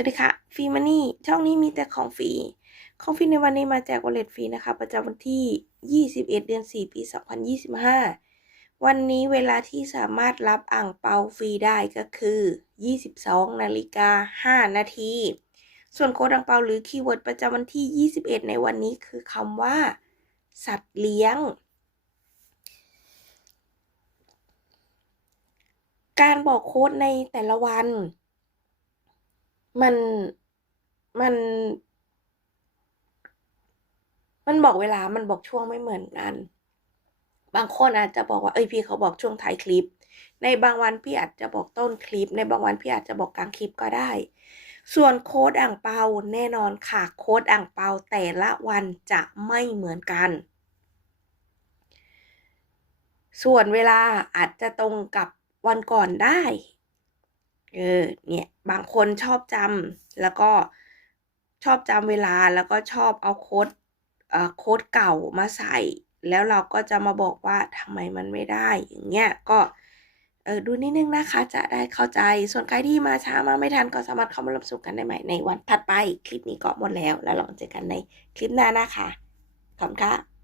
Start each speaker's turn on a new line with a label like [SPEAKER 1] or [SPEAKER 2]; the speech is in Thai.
[SPEAKER 1] วัสดีค่ะฟรีมันนี่ช่องนี้มีแต่ของฟรี ของฟรีในวันนี้มาแจกวอลเล็ตฟรีนะคะ ประจำวันที่ 21 เดือน 4 ปี 2025 วันนี้เวลาที่สามารถรับอ่างเปาฟรีได้ก็คือ 22 นาฬิกา 5 นาที ส่วนโค้ดอ่างเปาหรือคีย์เวิร์ดประจำวันที่ 21 ในวันนี้คือคำว่า สัตว์เลี้ยง การบอกโค้ดในแต่ละวัน มัน มัน มันบอกเวลา มันบอกช่วงไม่เหมือนกัน บางคนอาจจะบอกว่า เอ้ยพี่เขาบอกช่วงท้ายคลิป ในบางวันพี่อาจจะบอกต้นคลิป ในบางวันพี่อาจจะบอกกลางคลิปก็ได้ ส่วนโค้ดอ่างเปาแน่นอนค่ะ โค้ดอ่างเปาแต่ละวันจะไม่เหมือนกันส่วนเวลาอาจจะตรงกับวันก่อนได้ เออเนี่ยบางคนชอบจำแล้วก็ชอบจำเวลาแล้วก็ชอบเอาโค้ดเอ่อโค้ดเก่ามาใส่ แล้วเราก็จะมาบอกว่าทำไมมันไม่ได้อย่างเงี้ยก็เออดูนิดนึงนะคะจะได้เข้าใจส่วนใครที่มาช้ามาไม่ทันก็สามารถเข้ามารับชมกันได้ใหม่ในวันถัดไป คลิปนี้ก็หมดแล้ว แล้วเราเจอกันในคลิปหน้านะคะขอบคุณค่ะ